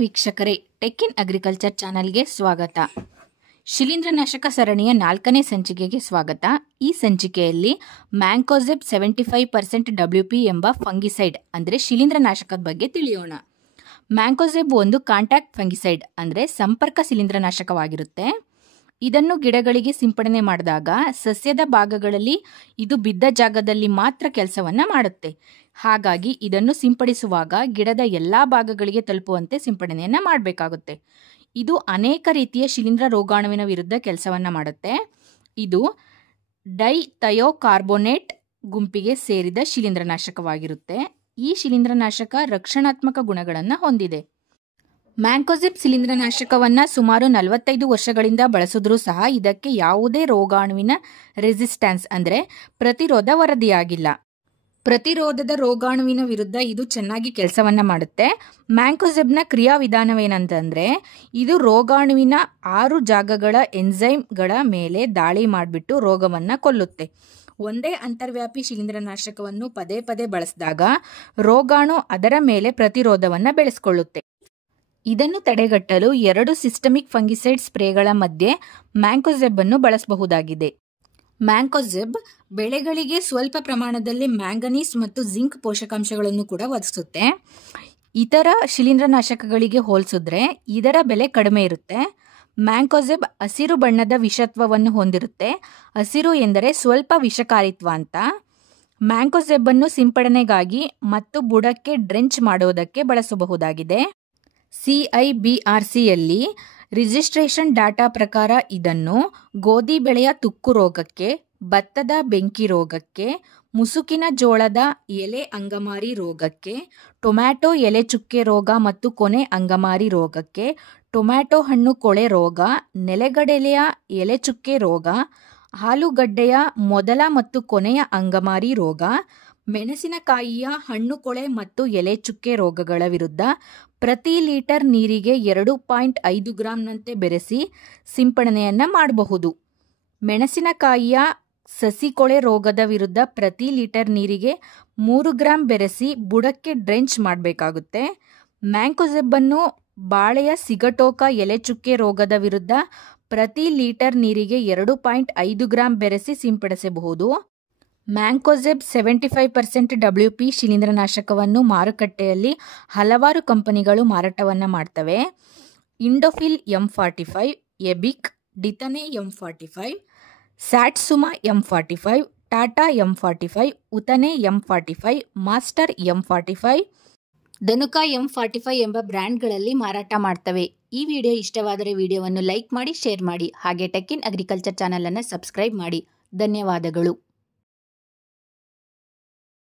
ವೀಕ್ಷಕರೇ, tech in agriculture ಚಾನಲ್ಗೆ ಸ್ವಾಗತ. ಶಿಲೀಂಧ್ರನಾಶಕ ಸರಣಿಯ 4ನೇ ಸಂಚಿಕೆಗೆ ಸ್ವಾಗತ. ಈ ಸಂಚಿಕೆಯಲ್ಲಿ ಮ್ಯಾಂಕೋಜೆಬ್ 75% WP ಎಂಬ ಫಂಗಿಸೈಡ್ ಅಂದರೆ ಶಿಲೀಂಧ್ರನಾಶಕದ ಬಗ್ಗೆ ತಿಳಿಯೋಣ. ಮ್ಯಾಂಕೋಜೆಬ್ ಒಂದು ಕಾಂಟ್ಯಾಕ್ಟ್ ಫಂಗಿಸೈಡ್ ಅಂದರೆ ಸಂಪರ್ಕ ಶಿಲೀಂಧ್ರನಾಶಕವಾಗಿರುತ್ತೆ. ಇದನ್ನು ಗಿಡಗಳಿಗೆ ಸಿಂಪಡಣೆ ಮಾಡಿದಾಗ ಸಸ್ಯದ ಭಾಗಗಳಲ್ಲಿ ಇದು ಬಿದ್ದ ಜಾಗದಲ್ಲಿ ಮಾತ್ರ ಕೆಲಸವನ್ನು ಮಾಡುತ್ತೆ. ಹಾಗಾಗಿ ಇದನ್ನು ಸಿಂಪಡಿಸುವಾಗ ಗಿಡದ ಎಲ್ಲ ಭಾಗಗಳಿಗೆ ತಲುಪುವಂತೆ ಸಿಂಪಡಣೆಯನ್ನು ಮಾಡಬೇಕಾಗುತ್ತೆ. ಇದು ಅನೇಕ ರೀತಿಯ ಶಿಲೀಂಧ್ರ ರೋಗಾಣುವಿನ ವಿರುದ್ಧ ಕೆಲಸವನ್ನು ಮಾಡುತ್ತೆ. ಇದು ಡೈಥಯೋಕಾರ್ಬೋನೇಟ್ ಗುಂಪಿಗೆ ಸೇರಿದ ಶಿಲೀಂಧ್ರನಾಶಕವಾಗಿರುತ್ತೆ. ಈ ಶಿಲೀಂಧ್ರನಾಶಕ ರಕ್ಷಣಾತ್ಮಕ ಗುಣಗಳನ್ನು ಹೊಂದಿದೆ. ಮ್ಯಾಂಕೋಜೆಬ್ ಶಿಲೀಂಧ್ರನಾಶಕವನ್ನು ಸುಮಾರು 45 ವರ್ಷಗಳಿಂದ ಬಳಸಿದ್ರೂ ಸಹ ಇದಕ್ಕೆ ಯಾವುದೇ ರೋಗಾಣುವಿನ ರೆಸಿಸ್ಟೆನ್ಸ್ ಅಂದರೆ ಪ್ರತಿರೋಧ ವರದಿಯಾಗಿಲ್ಲ. ಪ್ರತಿರೋಧದ ರೋಗಾಣುವಿನ ವಿರುದ್ಧ ಇದು ಚೆನ್ನಾಗಿ ಕೆಲಸವನ್ನು ಮಾಡುತ್ತೆ. ಮ್ಯಾಂಕೋಜೆಬ್ನ ಕ್ರಿಯಾವಿಧಾನವೇನಂತಂದರೆ ಇದು ರೋಗಾಣುವಿನ 6 ಜಾಗಗಳ ಎನ್ಸೈಮ್ಗಳ ಮೇಲೆ ದಾಳಿ ಮಾಡಿಬಿಟ್ಟು ರೋಗವನ್ನು ಕೊಲ್ಲುತ್ತೆ. ಒಂದೇ ಅಂತರ್ವ್ಯಾಪಿ ಶಿಲೀಂಧ್ರನಾಶಕವನ್ನು ಪದೇ ಪದೇ ಬಳಸಿದಾಗ ರೋಗಾಣು ಅದರ ಮೇಲೆ ಪ್ರತಿರೋಧವನ್ನು ಬೆಳೆಸಿಕೊಳ್ಳುತ್ತೆ. ಇದನ್ನು ತಡೆಗಟ್ಟಲು 2 ಸಿಸ್ಟಮಿಕ್ ಫಂಗಿಸೈಡ್ ಸ್ಪ್ರೇಗಳ ಮಧ್ಯೆ ಮ್ಯಾಂಕೋಜೆಬ್ ಅನ್ನು ಬಳಸಬಹುದಾಗಿದೆ. ಮ್ಯಾಂಕೋಜೆಬ್ ಬೆಳೆಗಳಿಗೆ ಸ್ವಲ್ಪ ಪ್ರಮಾಣದಲ್ಲಿ ಮ್ಯಾಂಗನೀಸ್ ಮತ್ತು ಜಿಂಕ್ ಪೋಷಕಾಂಶಗಳನ್ನು ಕೂಡ ಒದಗಿಸುತ್ತೆ. ಇತರ ಶಿಲೀಂಧ್ರನಾಶಕಗಳಿಗೆ ಹೋಲಿಸಿದ್ರೆ ಇದರ ಬೆಲೆ ಕಡಿಮೆ ಇರುತ್ತೆ. ಮ್ಯಾಂಕೋಜೆಬ್ ಹಸಿರು ಬಣ್ಣದ ವಿಷತ್ವವನ್ನು ಹೊಂದಿರುತ್ತೆ. ಹಸಿರು ಎಂದರೆ ಸ್ವಲ್ಪ ವಿಷಕಾರಿತ್ವ ಅಂತ. ಮ್ಯಾಂಕೋಜೆಬ್ ಅನ್ನು ಸಿಂಪಡಣೆಗಾಗಿ ಮತ್ತು ಬುಡಕ್ಕೆ ಡ್ರೆಂಚ್ ಮಾಡೋದಕ್ಕೆ ಬಳಸಬಹುದಾಗಿದೆ. CIBRCಯಲ್ಲಿ ರಿಜಿಸ್ಟ್ರೇಷನ್ ಡಾಟಾ ಪ್ರಕಾರ ಇದನ್ನು ಗೋಧಿ ಬೆಳೆಯ ತುಕ್ಕು ರೋಗಕ್ಕೆ, ಭತ್ತದ ಬೆಂಕಿ ರೋಗಕ್ಕೆ, ಮುಸುಕಿನ ಜೋಳದ ಎಲೆ ಅಂಗಮಾರಿ ರೋಗಕ್ಕೆ, ಟೊಮ್ಯಾಟೊ ಎಲೆ ಚುಕ್ಕೆ ರೋಗ ಮತ್ತು ಕೊನೆ ಅಂಗಮಾರಿ ರೋಗಕ್ಕೆ, ಟೊಮ್ಯಾಟೊ ಹಣ್ಣು ಕೊಳೆ ರೋಗ, ನೆಲಗಡಲೆಯ ಎಲೆ ಚುಕ್ಕೆ ರೋಗ, ಆಲೂಗಡ್ಡೆಯ ಮೊದಲ ಮತ್ತು ಕೊನೆಯ ಅಂಗಮಾರಿ ರೋಗ, ಮೆಣಸಿನಕಾಯಿಯ ಹಣ್ಣು ಕೊಳೆ ಮತ್ತು ಎಲೆ ಚುಕ್ಕೆ ರೋಗಗಳ ವಿರುದ್ಧ ಪ್ರತಿ ಲೀಟರ್ ನೀರಿಗೆ 2.5 ಗ್ರಾಂನಂತೆ ಬೆರೆಸಿ ಸಿಂಪಡಣೆಯನ್ನು ಮಾಡಬಹುದು. ಮೆಣಸಿನಕಾಯಿಯ ಸಸಿಕೊಳೆ ರೋಗದ ವಿರುದ್ಧ ಪ್ರತಿ ಲೀಟರ್ ನೀರಿಗೆ 3 ಗ್ರಾಂ ಬೆರೆಸಿ ಬುಡಕ್ಕೆ ಡ್ರೆಂಚ್ ಮಾಡಬೇಕಾಗುತ್ತೆ. ಮ್ಯಾಂಕೋಜೆಬ್-ಅನ್ನು ಬಾಳೆಯ ಸಿಗಟೋಕ ಎಲೆ ಚುಕ್ಕೆ ರೋಗದ ವಿರುದ್ಧ ಪ್ರತಿ ಲೀಟರ್ ನೀರಿಗೆ 2.5 ಗ್ರಾಂ ಬೆರೆಸಿ ಸಿಂಪಡಿಸಬಹುದು. ಮ್ಯಾಂಕೋಜೆಬ್ 75% WP ಶಿಲೀಂಧ್ರನಾಶಕವನ್ನು ಮಾರುಕಟ್ಟೆಯಲ್ಲಿ ಹಲವಾರು ಕಂಪನಿಗಳು ಮಾರಾಟವನ್ನು ಮಾಡ್ತವೆ. Indofil M45, ಎಬಿಕ್, ಡಿಥನೆ M45, ಸ್ಯಾಟ್ಸುಮಾ M45, Tata M45, ಉತನೆ M45, master M45, Dhanuka M45 ಎಂಬ ಬ್ರ್ಯಾಂಡ್ಗಳಲ್ಲಿ ಮಾರಾಟ ಮಾಡ್ತವೆ. ಈ ವಿಡಿಯೋ ಇಷ್ಟವಾದರೆ ವಿಡಿಯೋವನ್ನು ಲೈಕ್ ಮಾಡಿ, ಶೇರ್ ಮಾಡಿ. ಹಾಗೆ ಟೆಕ್ ಇನ್ ಅಗ್ರಿಕಲ್ಚರ್ ಚಾನಲನ್ನು ಸಬ್ಸ್ಕ್ರೈಬ್ ಮಾಡಿ. ಧನ್ಯವಾದಗಳು.